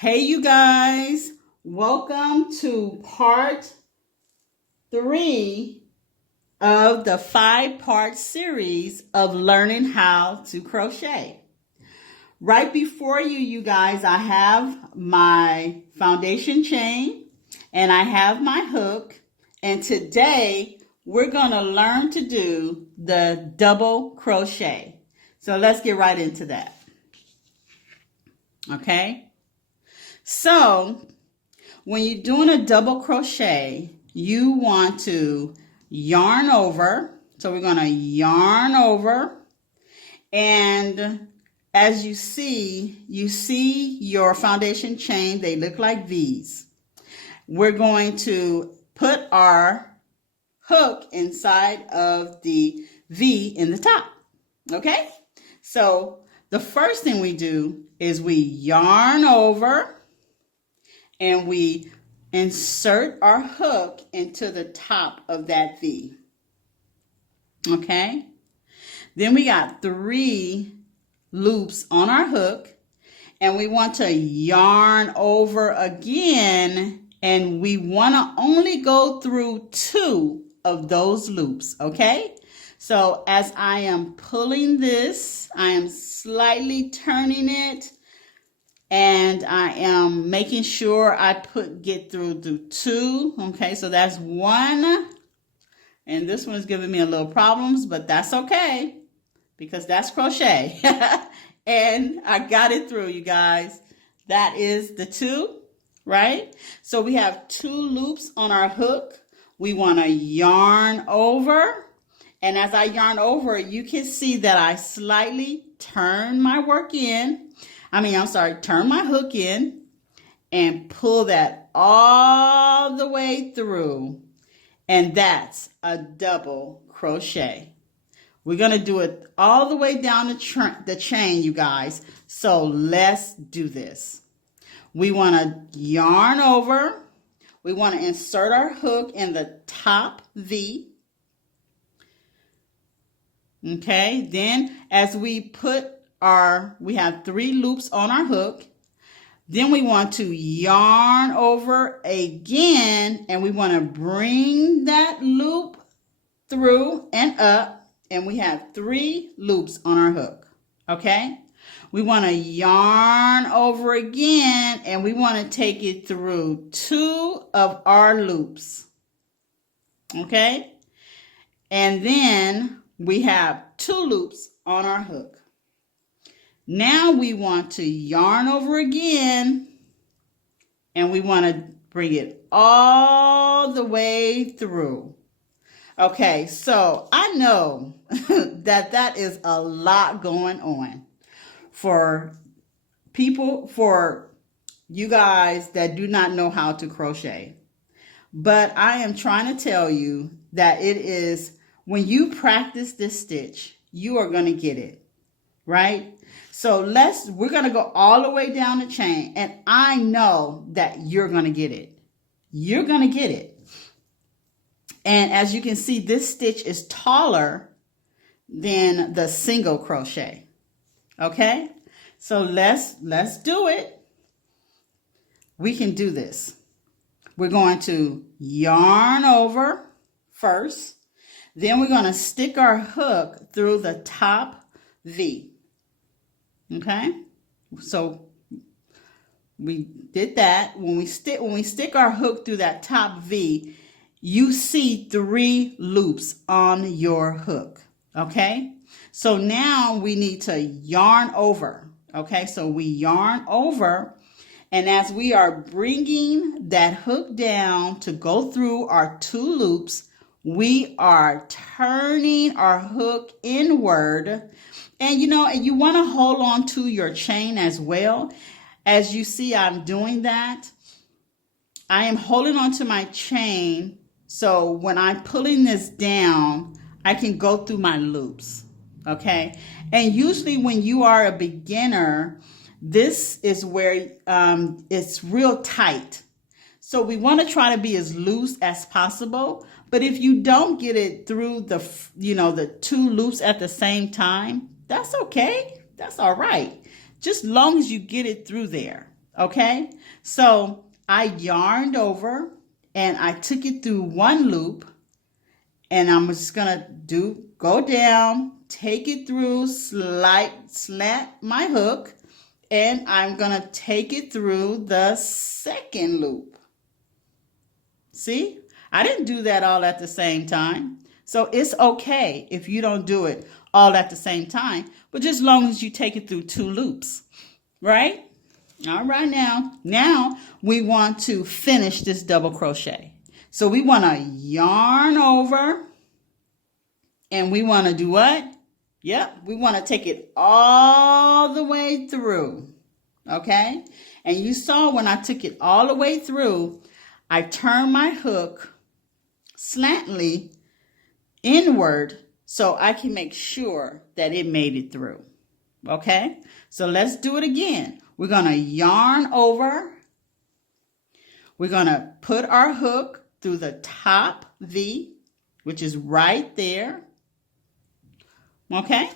Hey, you guys, welcome to part 3 of the 5-part series of learning how to crochet. Right before you guys, I have my foundation chain and I have my hook. And today we're going to learn to do the double crochet. So let's get right into that. Okay. So when you're doing a double crochet, you want to yarn over. So we're going to yarn over, and as you see your foundation chain, they look like V's. We're going to put our hook inside of the V in the top. Okay? So the first thing we do is we yarn over and we insert our hook into the top of that V. Okay? Then we got 3 loops on our hook, and we want to yarn over again, and we want to only go through 2 of those loops. Okay? So as I am pulling this, I am slightly turning it, and I am making sure I get through the 2. Okay, so that's 1. And this one is giving me a little problems, but that's okay because that's crochet. And I got it through, you guys. That is the 2, right? So we have 2 loops on our hook. We want to yarn over. And as I yarn over, you can see that I slightly turn my work in. Turn my hook in and pull that all the way through. And that's a double crochet. We're going to do it all the way down the chain, you guys. So let's do this. We want to yarn over. We want to insert our hook in the top V. Okay, then as we we have 3 loops on our hook. Then we want to yarn over again, and we want to bring that loop through and up, and we have 3 loops on our hook. Okay? We want to yarn over again, and we want to take it through 2 of our loops. Okay? And then we have 2 loops on our hook. Now we want to yarn over again, and we want to bring it all the way through. Okay, so I know that is a lot going on for you guys that do not know how to crochet. But I am trying to tell you that it is, when you practice this stitch, you are going to get it, right? So we're going to go all the way down the chain, and I know that you're going to get it. You're going to get it. And as you can see, this stitch is taller than the single crochet. Okay? So let's do it. We can do this. We're going to yarn over first. Then we're going to stick our hook through the top V. Okay, so we did that. When we stick our hook through that top V, you see 3 loops on your hook. Okay, so now we need to yarn over. Okay, so we yarn over, and as we are bringing that hook down to go through our 2 loops, we are turning our hook inward. And you want to hold on to your chain as well. As you see, I'm doing that. I am holding on to my chain, so when I'm pulling this down, I can go through my loops. Okay? And usually when you are a beginner, this is where it's real tight. So we want to try to be as loose as possible. But if you don't get it through the 2 loops at the same time, that's okay. That's all right. Just long as you get it through there. Okay, so I yarned over and I took it through one loop, and I'm just gonna go down, take it through, slant my hook, and I'm gonna take it through the second loop. See, I didn't do that all at the same time. So it's okay if you don't do it all at the same time, but just as long as you take it through 2 loops, right? All right, now we want to finish this double crochet. So we want to yarn over, and we want to do what? Yep, we want to take it all the way through, okay? And you saw when I took it all the way through, I turned my hook slantly inward so I can make sure that it made it through, okay? So let's do it again. We're going to yarn over. We're going to put our hook through the top V, which is right there. Okay?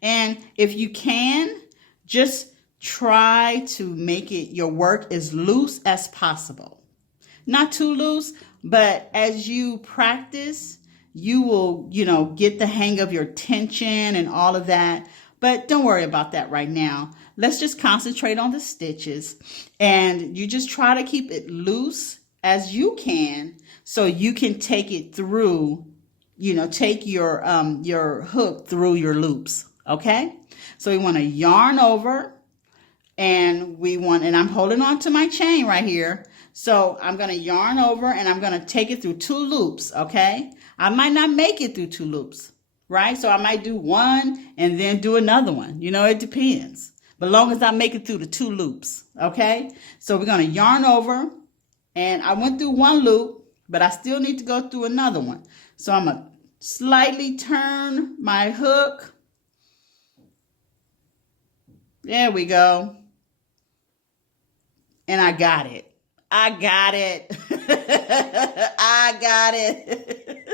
And if you can, just try to make it your work as loose as possible. Not too loose, but as you practice, you will, get the hang of your tension and all of that. But don't worry about that right now. Let's just concentrate on the stitches, and you just try to keep it loose as you can so you can take it through, take your hook through your loops, okay? So we want to yarn over, and I'm holding on to my chain right here. So I'm going to yarn over, and I'm going to take it through 2 loops, okay? I might not make it through 2 loops, right? So I might do one and then do another one. It depends. But long as I make it through the 2 loops, okay? So we're going to yarn over, and I went through 1 loop, but I still need to go through another one. So I'm going to slightly turn my hook. There we go. And I got it. I got it. I got it.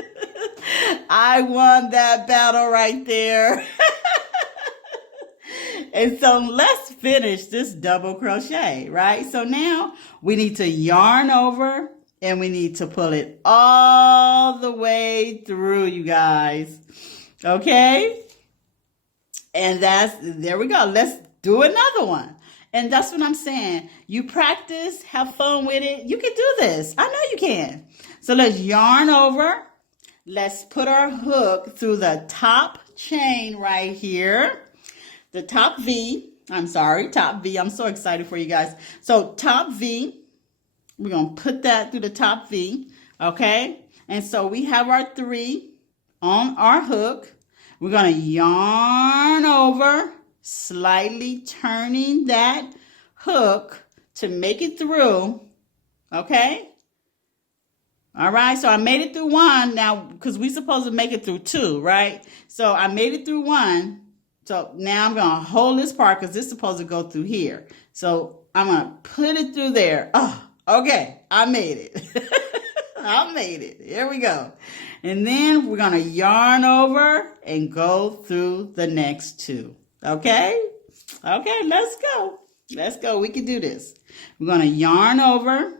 I won that battle right there. And so let's finish this double crochet, right? So now we need to yarn over, and we need to pull it all the way through, you guys. Okay? And there we go. Let's do another one. And that's what I'm saying. You practice, have fun with it. You can do this. I know you can. So let's yarn over. Let's put our hook through the top chain right here. The top V. Top V. I'm so excited for you guys. So top V. We're going to put that through the top V. Okay? And so we have our 3 on our hook. We're going to yarn over, slightly turning that hook to make it through. Okay? All right, so I made it through 1 now because we're supposed to make it through 2, right? So I made it through 1. So now I'm going to hold this part because it's supposed to go through here. So I'm going to put it through there. Oh, okay, I made it. I made it. Here we go. And then we're going to yarn over and go through the next 2. Okay? Okay, let's go. Let's go. We can do this. We're going to yarn over.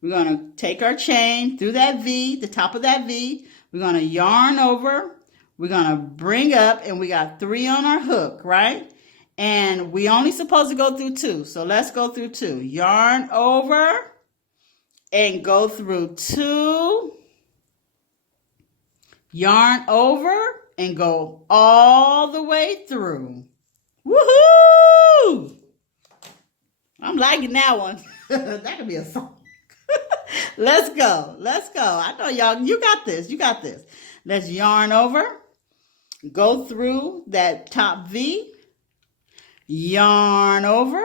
We're going to take our chain through that V, the top of that V. We're going to yarn over. We're going to bring up, and we got 3 on our hook, right? And we only supposed to go through 2. So let's go through 2. Yarn over and go through 2. Yarn over and go all the way through. Woohoo! I'm liking that one. That could be a song. Let's go. Let's go. I know y'all, you got this. You got this. Let's yarn over. Go through that top V. Yarn over.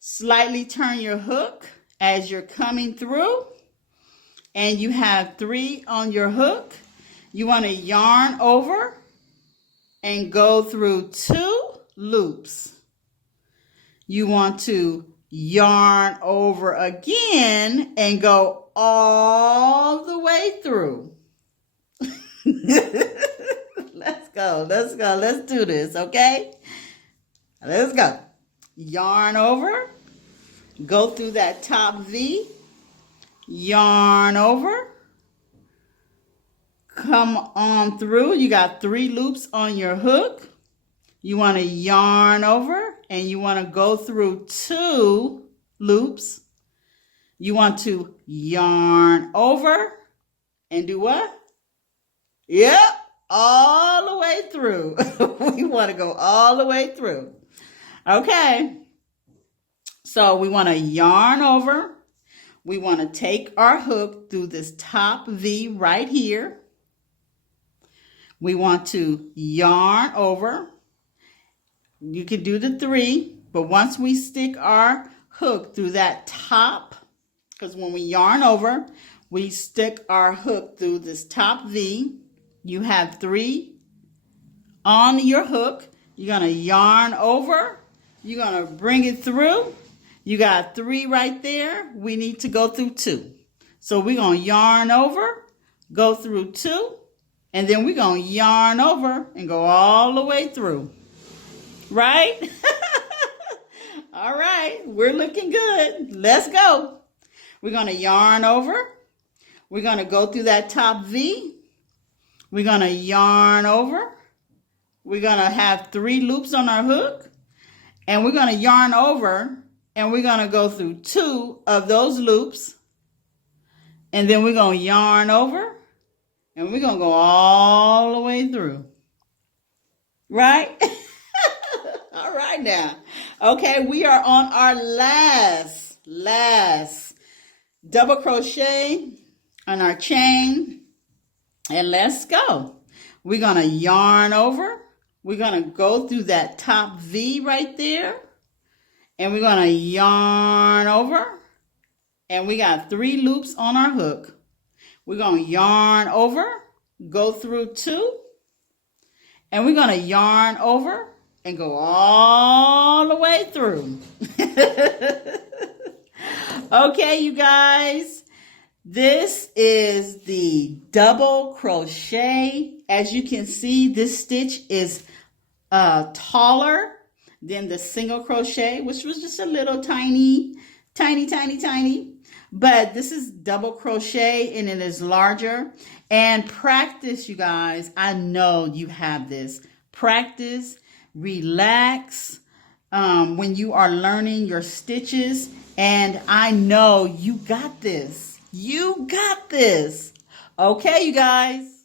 Slightly turn your hook as you're coming through. And you have 3 on your hook. You want to yarn over and go through 2 loops. You want to yarn over again and go all the way through. Let's go. Let's go. Let's do this, okay? Let's go. Yarn over, Go through that top V, yarn over, come on through. You got 3 loops on your hook. You want to yarn over and you want to go through 2 loops. You want to yarn over and do what? Yep, all the way through. We want to go all the way through. Okay, so we want to yarn over. We want to take our hook through this top V right here. We want to yarn over. You can do the 3, but once we stick our hook through that top, because when we yarn over, we stick our hook through this top V. You have 3 on your hook. You're going to yarn over. You're going to bring it through. You got 3 right there. We need to go through 2. So we're going to yarn over, go through 2, and then we're going to yarn over and go all the way through. Right? All right. We're looking good. Let's go. We're going to yarn over. We're going to go through that top V. We're going to yarn over. We're going to have 3 loops on our hook. And we're going to yarn over. And we're going to go through 2 of those loops. And then we're going to yarn over. And we're going to go all the way through. Right? All right now. Okay, we are on our last double crochet on our chain. And let's go. We're going to yarn over. We're going to go through that top V right there. And we're going to yarn over. And we got 3 loops on our hook. We're going to yarn over, go through 2. And we're going to yarn over and go all the way through. Okay, you guys. This is the double crochet. As you can see, this stitch is taller than the single crochet, which was just a little tiny. But this is double crochet and it is larger. And practice, you guys. I know you have this. Practice, relax when you are learning your stitches. And I know you got this. You got this. Okay, you guys.